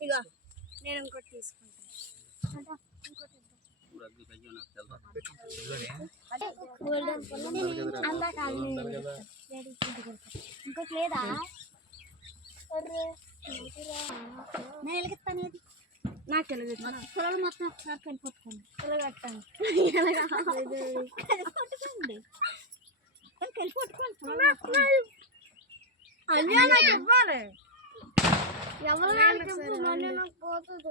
ఇగో నేను ఇంకోటి తీసుకుంటాను ఇంకోటి లేదా నేను ఎలుగుతాను అది నాకు తెలుగు పిల్లలు మొత్తం ఒకసారి ఎలగట్టండి కలిపొట్టుకోండి కలిపొట్టుకోండి అయ్యా నాకు ఇవ్వాలి ఎవరు నాకు చెప్పు మళ్ళీ నాకు పోతుంది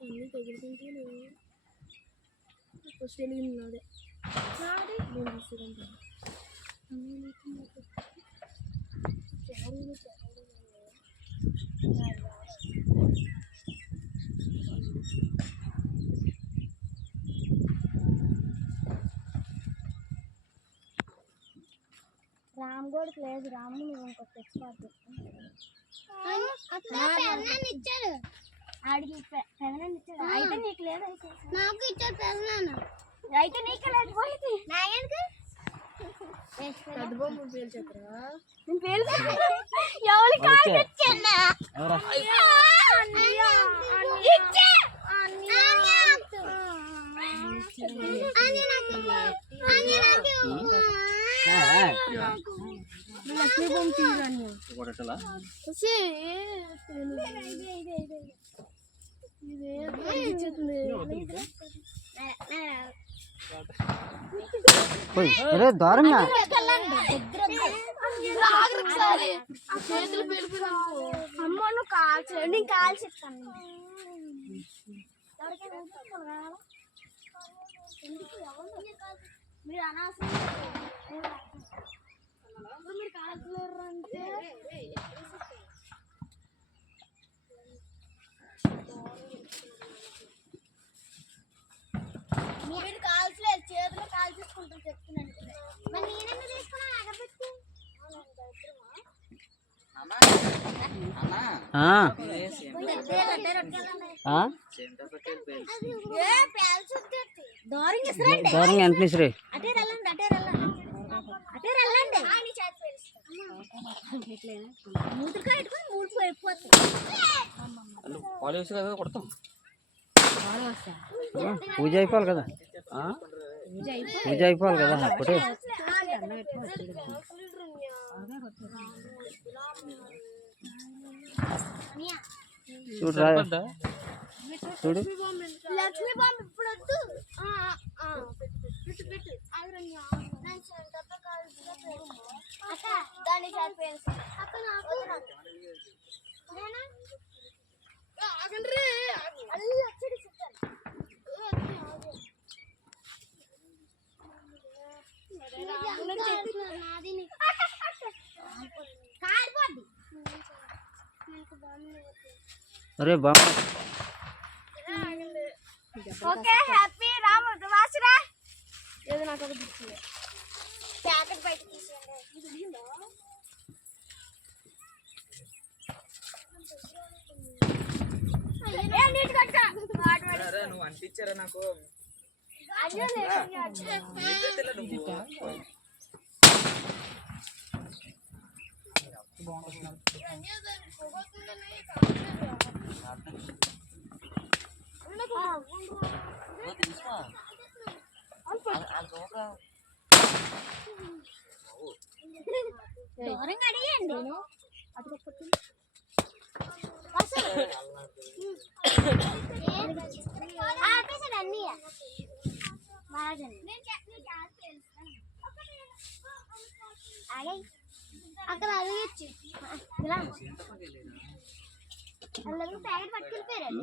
అన్నీ తగులుకుంటే ఫస్ట్ వెలిగినదే నేను తీసుకుంటాను రామ్ గోడికి లేదు. రాముని నువ్వు ఇంకొక తెచ్చుకోవాలి ఇచ్చాడు. ఆడికి పెదనాన్ని ఇచ్చాడు. అయితే నీకు లేదు అయితే నాకు ఇచ్చాడు పెదనాన్న. అయితే నీకు లేదు. పోయింది నాయనకు ఎవరి? ఇచ్చా! లక్ష్మీ దూరంగా అమ్మను కాల్చండి నేను కాల్చిస్తాను మీరు అనవసరం మీరు కాల్చలేరు అంటే మీరు కాల్చలేదు చేతిలో కాల్చేసుకుంటాం చెప్తున్నాను. మరి నేనెందుకు తీసుకున్నా అగబెట్టి ఆ, ఆ? దూరంగా ఇస్తారండి దూరంగా ఎంత నిసిరి అటే వెళ్ళండి అటే వెళ్ళండి అటే వెళ్ళండి మూతులు కట్టుకుని మూడు అయిపోతుంది పాలు వేసి కదా కొడతాం పూజ అయిపోవాలి కదా పూజ అయిపోవాలి కదా అప్పుడే చూడు రా చూడు లక్ష్మీ దాన్ని. కాలిపోద్ది. అరే బామ్మ. ఓకే హ్యాపీ రాము వాసురా. ఏదో నాకు ఒకటి ఇచ్చింది. ప్యాకెట్ బయట తీసేయండి ఏ, నీట్ కొట్టుకో. వాడు వాడు. నువ్వు. అంటించారా నాకు అయ్యో, అక్కడ అడగచ్చు. ఇలా అలాగే ప్యాకెట్ పట్టుకెళ్ళిపోయారు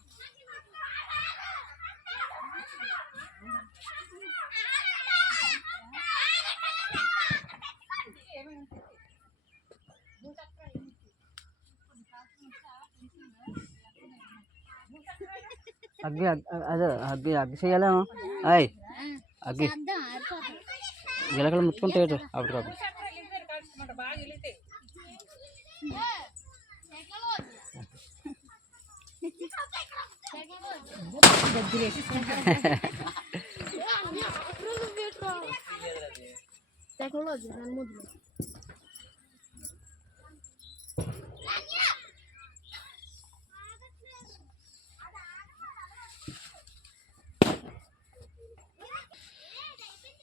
అగ్గి అదే అగ్గి అగ్గి చేయాలేమో అయ్ అగ్గి. అర్థం ఆరిపోతుంది గిలకలు ముట్టుకుంటే అప్పటికప్పుడు టెక్నాలజీ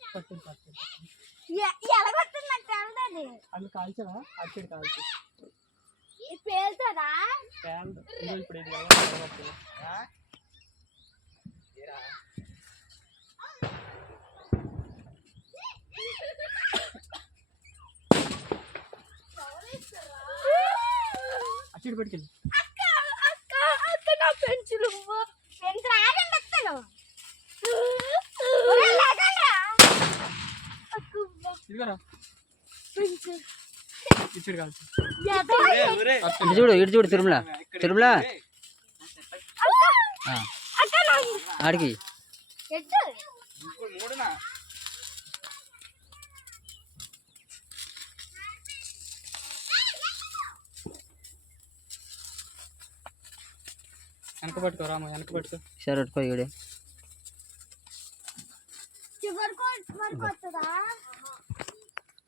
నాకు తెలదండి అది కాల్చరా అటు కాల్చు. పేలుతుందా? ఇప్పుడు ఇది సైడ్ పెట్టుకెళ్ళి. అక్క అక్క అక్క నా పెన్సిల్ వస్తాను ఇదిగోరా. ఇటు చూడు ఇటు చూడు తిరుమల. తిరుమల ఆడికి. వెనక పట్టుకో రామ వెనక పట్టుకో. సరే పట్టుకో ఈడే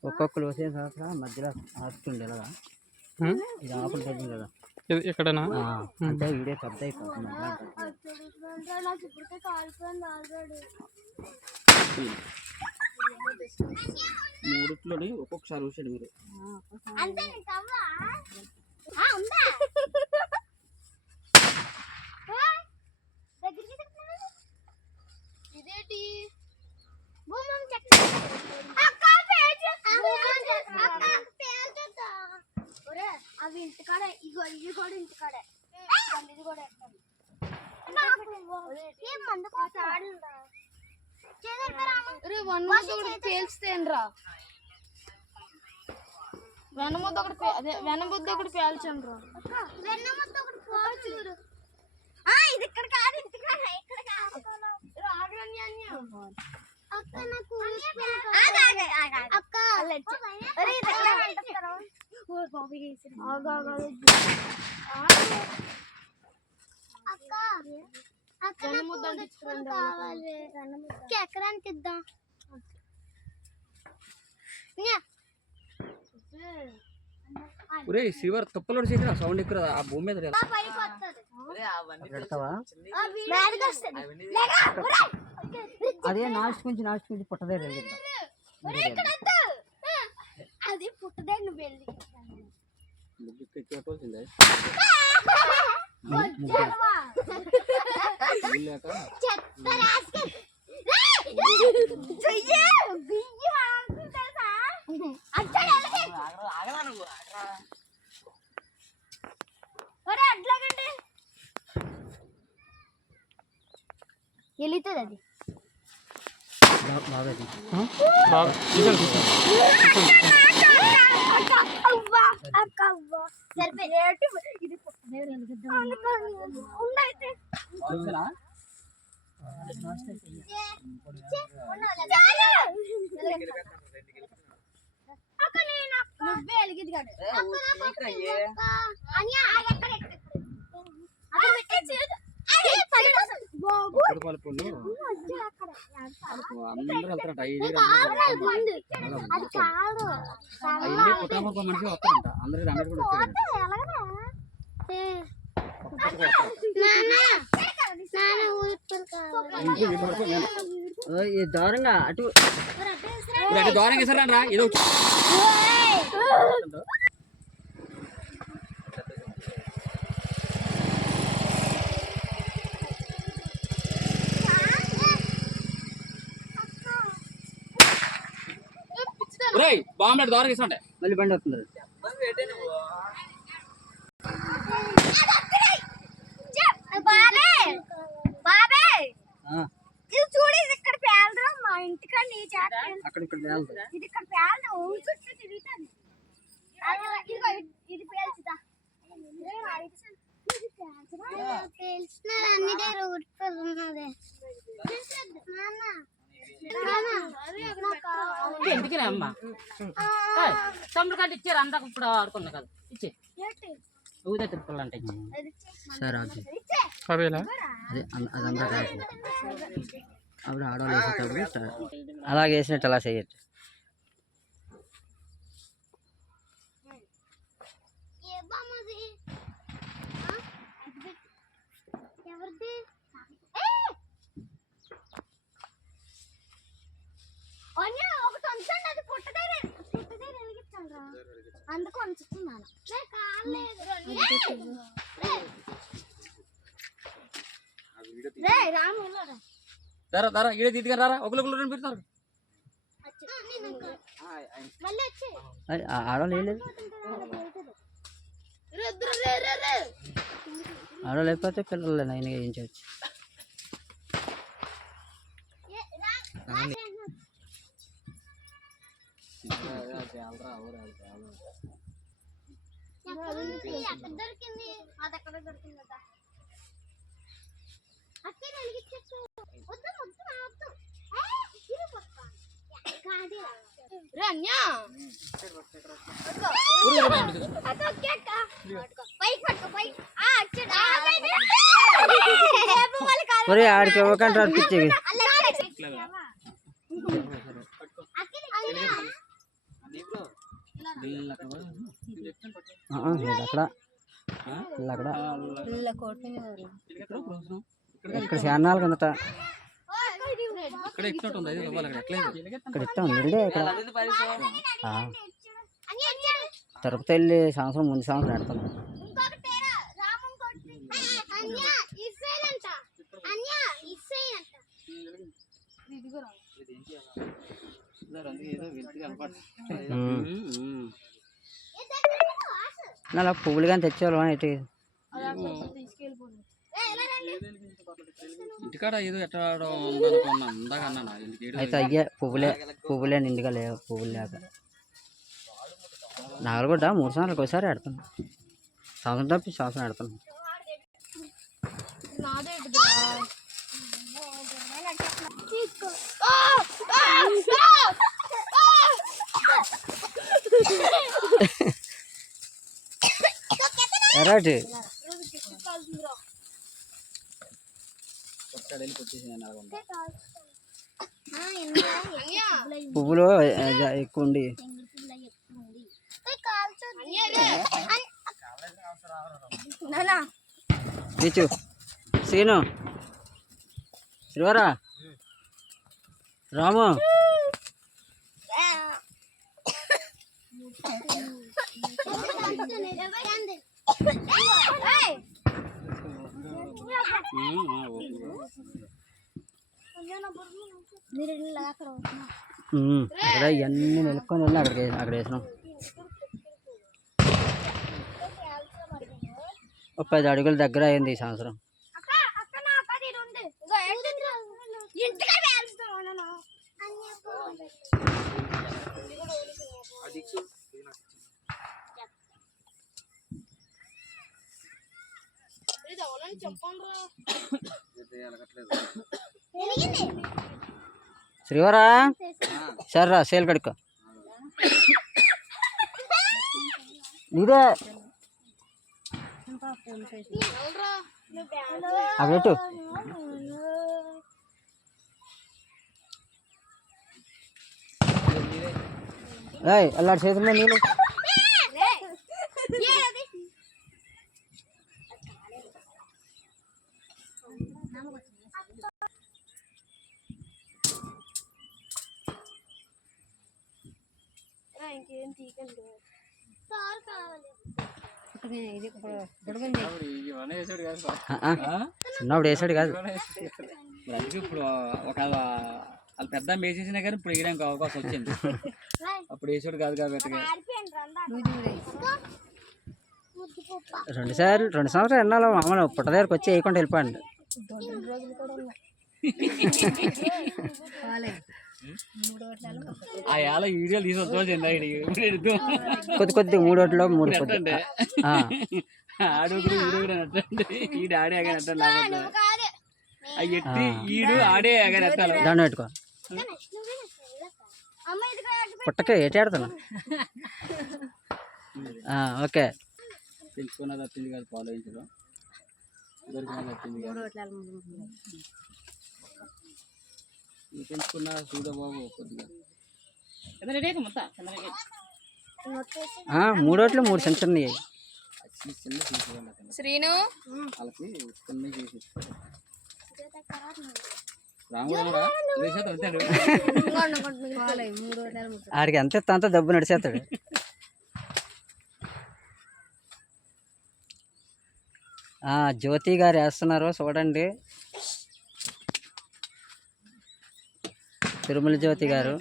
ఒక్కొక్కరు వచ్చే తర్వాత మధ్యలో ఆపుతుండే ఇలాగా. ఇది ఆపులు తగ్గింది కదా. ఇది ఇక్కడనా? ఆ, అంటే ఈడే పెద్ద మూడిట్లోని ఒక్కొక్కసారి చూసాడు మీరు. ఇదేంటి? చెక్ అక్క పేజ్ అక్క పేజ్ ఒరే అవి ఇంటికాడే ఇగో ఇవి కూడా ఇంటికాడే ఇది కూడా కోసం ఆడిందా వెనముద్ద ఒకటి అదే వెనముద్ద ఒకటి పేల్చండి ఇది ఇక్కడ కాదు ఇక్కడ కాదు, ఇక్కడ కాదు అక్క నాకు ఆగు, ఆగు, ఆగు, ఆగు. అక్క అరే ఇది ఎక్కడ పెట్టేస్తారు? ఓ బాబు వేసింది. అక్క అక్క నాకు ఊరిస్పూన్ కావాలి. అక్క, ఎక్కడ అంటిద్దాం న్యా. ఒరే శివర్ తుప్పలోడు చేసిన సౌండ్ ఎక్కువ ఆ భూమి మీద ఆ పైకి వస్తది. పెడతావా అదే నాస్ట్ కొంచెం నాస్ట్ కొంచెం పుట్టదే. అది పుట్టదే నువ్వు వెళ్ళి. వెళుతుంది అది బాగా బాగా తీసాను తీసాను సరిపోయి ఇది ఉండైతే నువ్వే ఎలిగిది కాదు అక్కడ పుల్లు అందరూ వెళ్తారంట కుటుంబం మనిషి వస్తారంట అందరూ అందరూ కూడా దారుణంగా అటు ఇప్పుడు అటు దూరం వేసారా రా ఏదో రే బాంబెట్ దూరం ఇస్తుంటే మళ్ళీ బండి వస్తుంది. అక్కడ ఇక్కడ ఇది ఇక్కడ తిరుగుతుంది ఇది పేల్చుదా తెలిసిన అన్నిటి నాన్న ఎందుకులే అమ్మ? తమ్ముడు కంటే ఇచ్చారు అందాక ఇప్పుడు ఆడుకున్నా కదా. ఇచ్చే ఊదే తిరుపతి అంటే ఇచ్చే సరే అది అదంతా కాదు. అప్పుడు ఆడవాళ్ళు వేసేటప్పుడు అలాగే వేసినట్టు అలా చేయొచ్చు. ఎవరిది ఏ! అన్య ఒకటి ఉంచండి అది అందుకు ఉంచుతున్నాను. రే. రారా? ఒకరు రెండు పెడతారు. మళ్ళీ వచ్చి. అది ఆ- ఆడవాళ్ళు వేయలేదు ఆడవాళ్ళు అయిపోతే పిల్లలు ఆయన ఏం చేయొచ్చు? అన్యా. అక్క, ఒకే అక్క. పైకి పట్టుకో, పైకి. ఆ, వచ్చాడు. ఆ, పైకి. ఏ, బొమ్మలు కాదు. మరి ఆడికి ఇవ్వకంటే అనిపించేవి అక్కడ. అక్కడ వీళ్ళు? ఇక్కడ శానాలు కిందట. ఇక్కడ అక్కడ. ఎట్లేదు ఇక్కడ. తిరుపతి వెళ్ళి సంవత్సరం ముందు సంవత్సరం పెడతాను ఇంకొకటి అలా పువ్వులు కానీ తెచ్చేవాళ్ళం ఇటు. ఇంటికాడ ఏదో అయితే అయ్యే పువ్వులే పువ్వులే నిండుగా లేవు పువ్వులు లేక. నాగలగొడ్డ మూడు సంవత్సరాలకు ఒకసారి ఆడతాను సంవత్సరం తప్పి సంవత్సరం ఆడతాను నాదే ఇటుదిరా. తీసుకో. ఎరాటి. పువ్వులు ఎక్కువ ఉండి. తీచు. సీను. శ్రీవరా రాము ఏయ్! మీరు ఇలా అక్కడ ఉంటున్నా. ఉమ్, అక్కడ ఇవన్నీ నిలుపుకొని వెళ్ళి అక్కడికి అక్కడ వేసినాం ఒక పది అడుగుల దగ్గర అయింది ఈ సంవత్సరం అక్క, అక్క నా పది రెండు. ఇగో ఏంటిదిరా? ఇంటికే వేలుస్తావా నన్ను? అని చెప్పు. ఇది ఎవరని చెప్పండి రా వెలిగింది. శ్రీవరా? సర్రా సేల్ కడుక్కో. నీదే. వెళ్ళరా వేసాడు కాదు ఆ, ఆ. చిన్నప్పుడు వేసాడు కాదు. ఇప్పుడు ఒక వాళ్ళ పెద్ద వేసేసినా కానీ ఇప్పుడు వేయడానికి అవకాశం వచ్చింది. అప్పుడు వేసాడు కాదు కాబట్టి రండా. ముద్దు పప్ప. రెండు సార్లు రెండు సంవత్సరాలు ఎన్నాలో మామూలు పుట్ట దగ్గరకు వచ్చి వేయకుండా వెళ్ళిపోండి ఆ ఏళ్ళ వీడియోలు తీసి వద్దాం చెందాడు ఇప్పుడు కొద్ది కొద్దిగా మూడు ఓట్లు మూడు కొద్ది. ఆడొకరు ఈడొకరు ఈడు ఆడే లేకపోతే అవి ఎట్టి ఈడు ఆడే దండం పెట్టుకో. పుట్టకే ఏటి ఆడుతున్నా? ఆ, ఓకే. పెంచుకున్న తప్పింది కాదు నువ్వు పెంచుకున్న సూదబాబు కొద్దిగా. మూడు ఓట్లు మూడు సెంచర్ ఉన్నాయి చిన్న చిన్న తీసుకోండి అక్కడ శ్రీను? వాళ్ళకి ఆడికి ఎంత ఇస్తా అంత దెబ్బ నడిచేస్తాడు. ఆ, జ్యోతి గారు వేస్తున్నారు చూడండి. తిరుమల జ్యోతి గారు.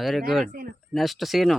వెరీ గుడ్ నెక్స్ట్ సీను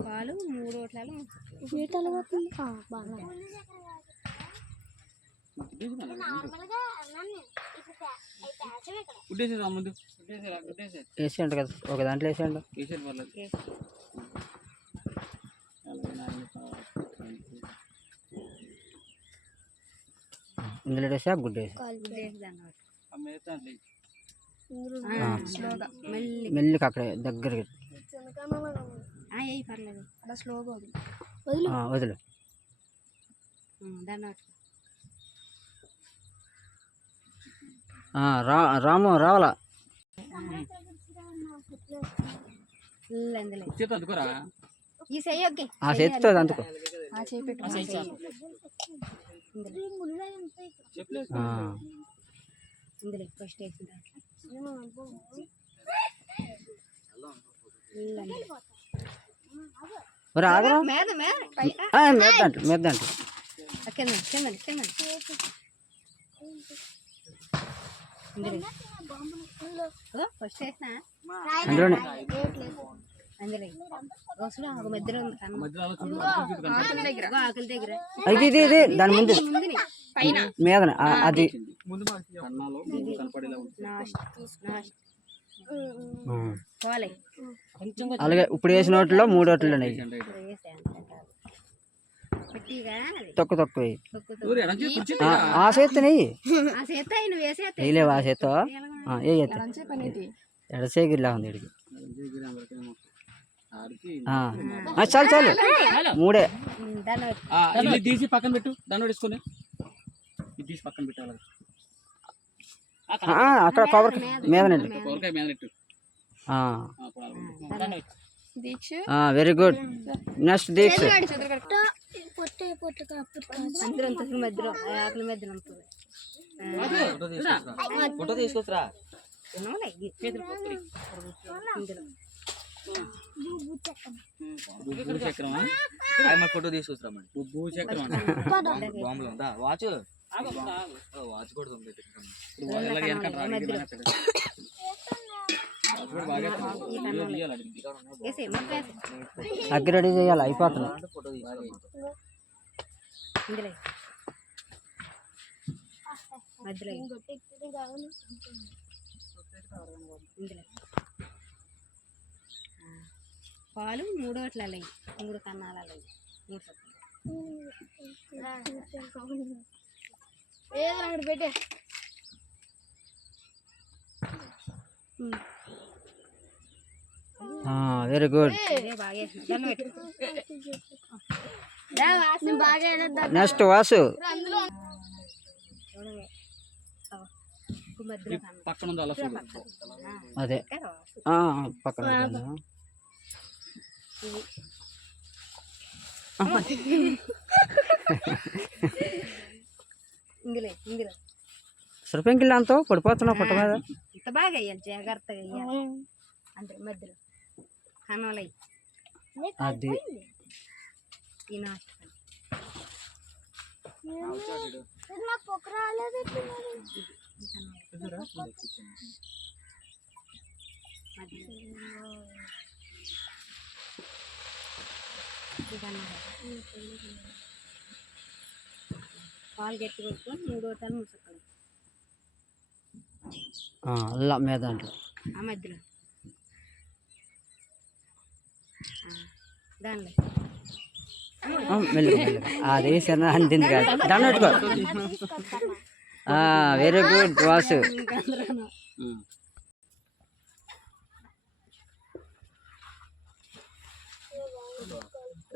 పాలు మూడు ఓట్లలో గుడ్డేసేది వేసేయండి కదా ఒక దాంట్లో వేసేయండి. ఇందులో వేసా గుడ్డ వేసా. మెల్లికి అక్కడ స్లోగా వదిలి. రా రాము రావాలా? చేతితో అందుకో ఆ. ఇందులో ఫస్ట్ వేసిన దాంట్లో. మరి ఆగరా? మీద మీద కింద కింద కింద. ఫస్ట్ వేసిన? అందులోనే. ఇది ఇది ఇది దాని ముందు. ముందుని. పైన మీద కన్నాలో కనపడేలా ఉంటుంది అలాగే ఇప్పుడు వేసిన ఓట్లో మూడు ఓట్లు ఉన్నాయి. తక్కువ తక్కువ చేతి ఆ, చేతి ఆ చేత వేయలేవు ఆ చేత్తో. ఏ ఎడసేగిరిలా ఉంది ఇడికి. చాలు చాలు. మూడే. తీసి పక్కన పెట్టు. దాన్ని ఇది తీసి పక్కన పెట్టాలి ఆ, అక్కడ కవర్ మీద నెట్టు కూరగాయ మీద పెట్టు ఆ, పొలాలు పెట్టు. Deeksha. Very good next Deeksha. Photo తీసుకొచ్చురా. భూచక్రమా ఫోటో తీసుకొచ్చురా. భూచక్రం బాంబులు ఉందా? వాచ్. అగ్గి రెడీ చేయాలి అయిపోతుంది. పాలు మూడో అట్లా మూడు కన్నాలు మూడు ఏదో అక్కడ పెట్టే. Very good next Vasu. అదే. పక్కన? ఇందులో ఇందులో. సరిపెంకిల్ అంతా పడిపోతున్నావు పుట్ట మీద. ఇంత బాగా వేయాలి జాగ్రత్తగా వేయాలి అంటే మధ్యలో. కనాలి అది. ఈ ఇది నాకు పొక్క రాలేదు ఇప్పుడు మరి. పాలు గట్టి కొట్టుకొని మూడో తల ముసక్కలు ఆ, అల్లా మీద దాంట్లో. ఆ మధ్యలో. ఆ, దానిలో. అది సరే అందింది కాదు. దాన్ని పెట్టుకో. Very good Vasu.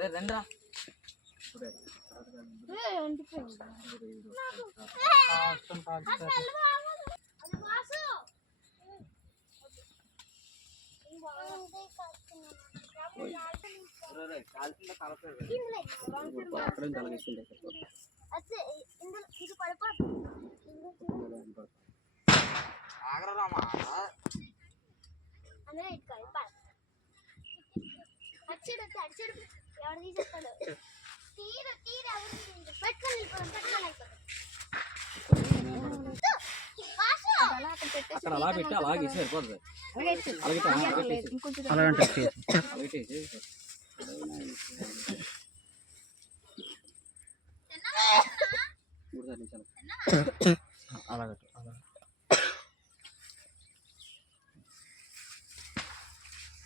రండి ఏ, ఎండిపోయింది. నాకు. ఏ, అసలు ఎవరు తీసేస్తాడు అక్కడ అలా పెట్టి అలాగే సరిపోతుంది అలాగే అలాగే అలాగే అలా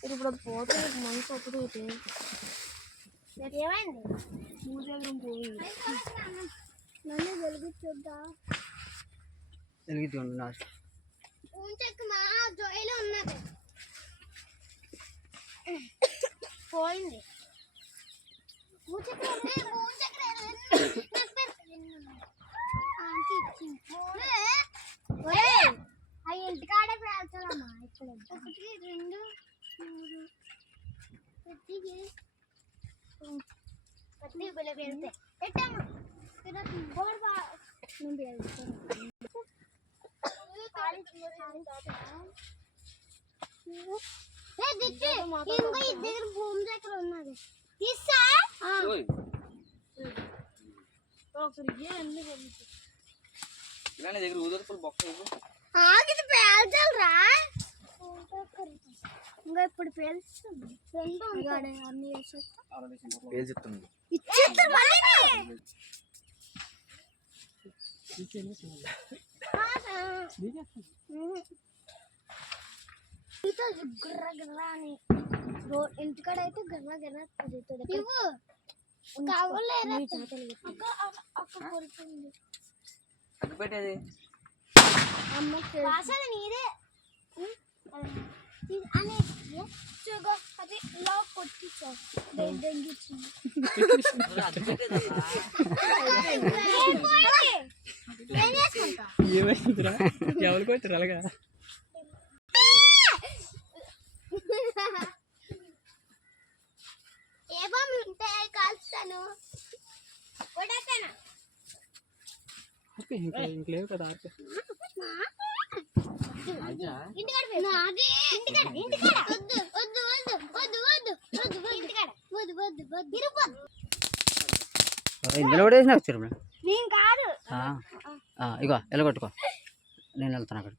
ఇప్పుడు పోతే మనసు ఒకటి ఏమైంది? వెలిగిద్ది లాస్ట్ ఉంచకు మా జోయిలో ఉన్నది. పోయింది. ఆ ఇంటికాడే పేల్చాలమ్మా ఇక్కడ. ఒకటి రెండు మూడు పత్తికి పత్తి బిల్ల పేలితే పెట్టాము బోర్డు బా నేను పేలుస్తాను ఏ దిక్కు ఇంకో ఈ దగ్గర భూమి దగ్గర ఉన్నది తీసా ఓయ్ ఒకరికి ఎన్ని కలిసి ఇలానే దగ్గర ఊదరు బొక్క ఇవ్వు. ఆగితే పేల్చాలరా ఇంకా ఇప్పుడు పేలుస్తుంది. గుర్ర గుర్ర అని ఇంటికాడ అయితే గుర్ర గుర్ర తిరుగుతుంది. ఇవ్వు. కావలేరా? అక్క అక్క- అక్క కొడుతుంది. అక్కడ పెట్టేది? అమ్మ వాసన నీదే. అది ఏమైందిరా? ఎవరికి వచ్చారు అలాగా ఏ బాంబు ఉంటే కాల్చుతాను? కొడతాను ఇంకా ఇంక లేవు కదా ఇందులో ఇగో ఎల్లగొట్టుకో నేను వెళ్తాను అక్కడ